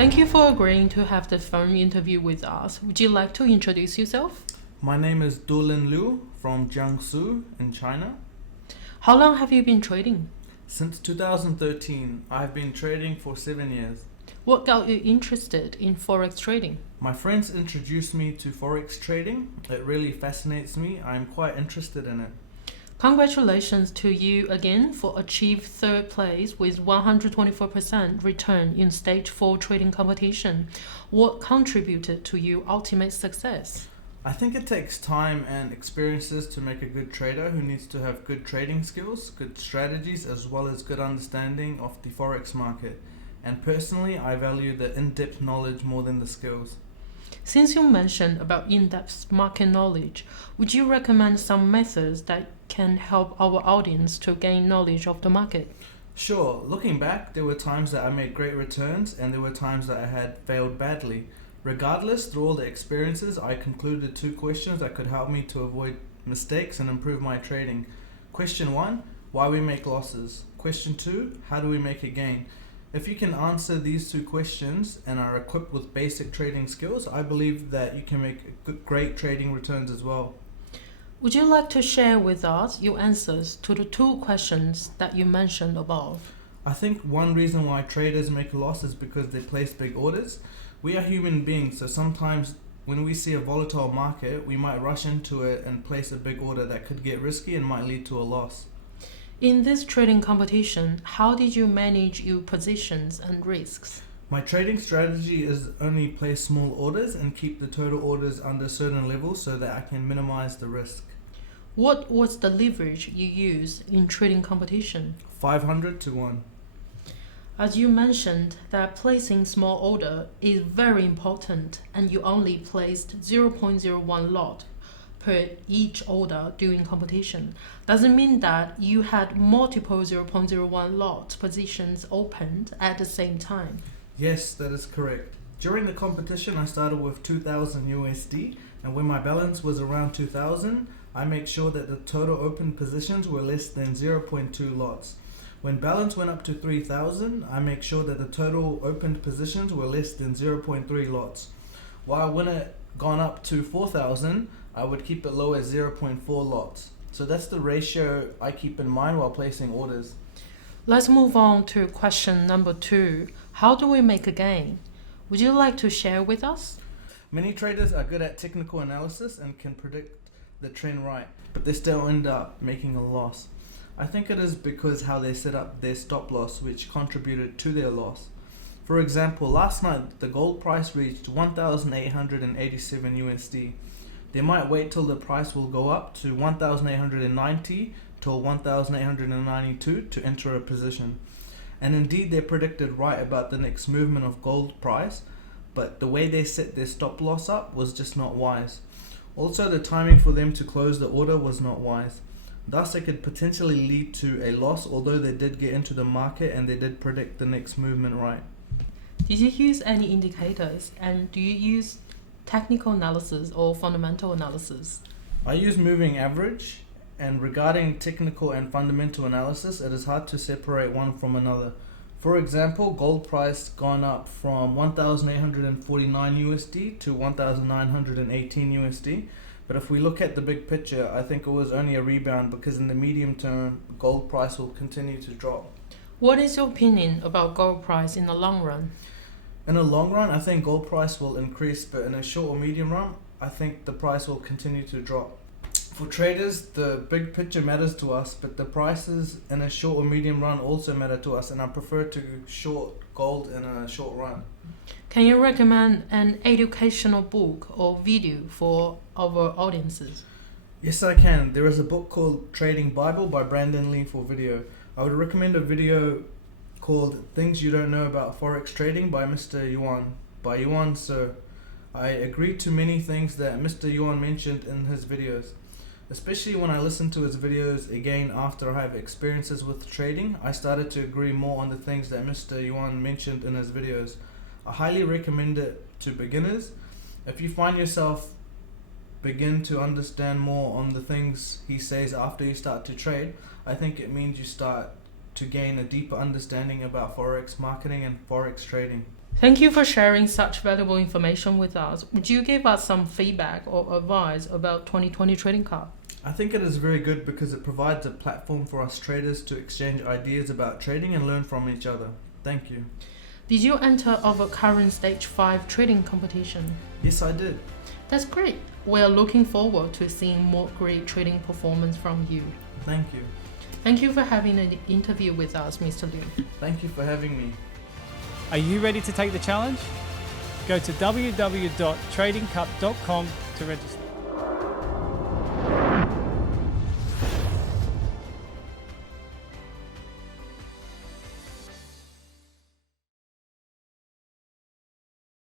Thank you for agreeing to have the phone interview with us. Would you like to introduce yourself? My name is Lian Liu from Jiangsu in China. How long have you been trading? Since 2013, I've been trading for 7 years. What got you interested in forex trading? My friends introduced me to forex trading. It really fascinates me. I'm quite interested in it. Congratulations to you again for achieving third place with 124% return in stage 4 trading competition. What contributed to your ultimate success? I think it takes time and experiences to make a good trader who needs to have good trading skills, good strategies, as well as good understanding of the forex market. And personally, I value the in-depth knowledge more than the skills. Since you mentioned about in-depth market knowledge, would you recommend some methods that can help our audience to gain knowledge of the market? Sure, looking back, there were times that I made great returns and there were times that I had failed badly. Regardless, through all the experiences, I concluded 2 questions that could help me to avoid mistakes and improve my trading. Question 1, why we make losses. Question 2, how do we make a gain? If you can answer these 2 questions and are equipped with basic trading skills, I believe that you can make great trading returns as well. Would you like to share with us your answers to the 2 questions that you mentioned above? I think one reason why traders make a loss is because they place big orders. We are human beings, so sometimes when we see a volatile market, we might rush into it and place a big order that could get risky and might lead to a loss. In this trading competition, how did you manage your positions and risks? My trading strategy is only place small orders and keep the total orders under certain levels so that I can minimize the risk. What was the leverage you used in trading competition? 500 to 1. As you mentioned that placing small order is very important and you only placed 0.01 lot per each order during competition. Does it mean that you had multiple 0.01 lot positions opened at the same time? Yes, that is correct. During the competition, I started with 2000 USD, and when my balance was around 2000, I made sure that the total open positions were less than 0.2 lots. When balance went up to 3000, I make sure that the total opened positions were less than 0.3 lots. While when it gone up to 4000, I would keep it low at 0.4 lots. So that's the ratio I keep in mind while placing orders. Let's move on to question number 2. How do we make a gain? Would you like to share with us? Many traders are good at technical analysis and can predict the trend right, but they still end up making a loss. I think it is because how they set up their stop loss, which contributed to their loss. For example, last night the gold price reached 1,887 USD. They might wait till the price will go up to 1,890 till 1,892 to enter a position. And indeed they predicted right about the next movement of gold price, but the way they set their stop loss up was just not wise. Also, the timing for them to close the order was not wise. Thus, it could potentially lead to a loss, although they did get into the market and they did predict the next movement right. Did you use any indicators, and do you use technical analysis or fundamental analysis? I use moving average, and regarding technical and fundamental analysis, it is hard to separate one from another. For example, gold price gone up from 1,849 USD to 1,918 USD. But if we look at the big picture, I think it was only a rebound because in the medium term, gold price will continue to drop. What is your opinion about gold price in the long run? In the long run, I think gold price will increase, but in a short or medium run, I think the price will continue to drop. For traders, the big picture matters to us, but the prices in a short or medium run also matter to us, and I prefer to short gold in a short run. Can you recommend an educational book or video for our audiences? Yes, I can. There is a book called Trading Bible by Brandon Lee for video. I would recommend a video called Things You Don't Know About Forex Trading by Mr. Yuan. By Yuan, so I agree to many things that Mr. Yuan mentioned in his videos. Especially when I listen to his videos again after I have experiences with trading, I started to agree more on the things that Mr. Yuan mentioned in his videos. I highly recommend it to beginners. If you find yourself begin to understand more on the things he says after you start to trade, I think it means you start to gain a deeper understanding about Forex marketing and Forex trading. Thank you for sharing such valuable information with us. Would you give us some feedback or advice about 2020 Trading Cup? I think it is very good because it provides a platform for us traders to exchange ideas about trading and learn from each other. Thank you. Did you enter our current Stage 5 trading competition? Yes, I did. That's great. We are looking forward to seeing more great trading performance from you. Thank you. Thank you for having an interview with us, Mr. Liu. Thank you for having me. Are you ready to take the challenge? Go to www.tradingcup.com to register.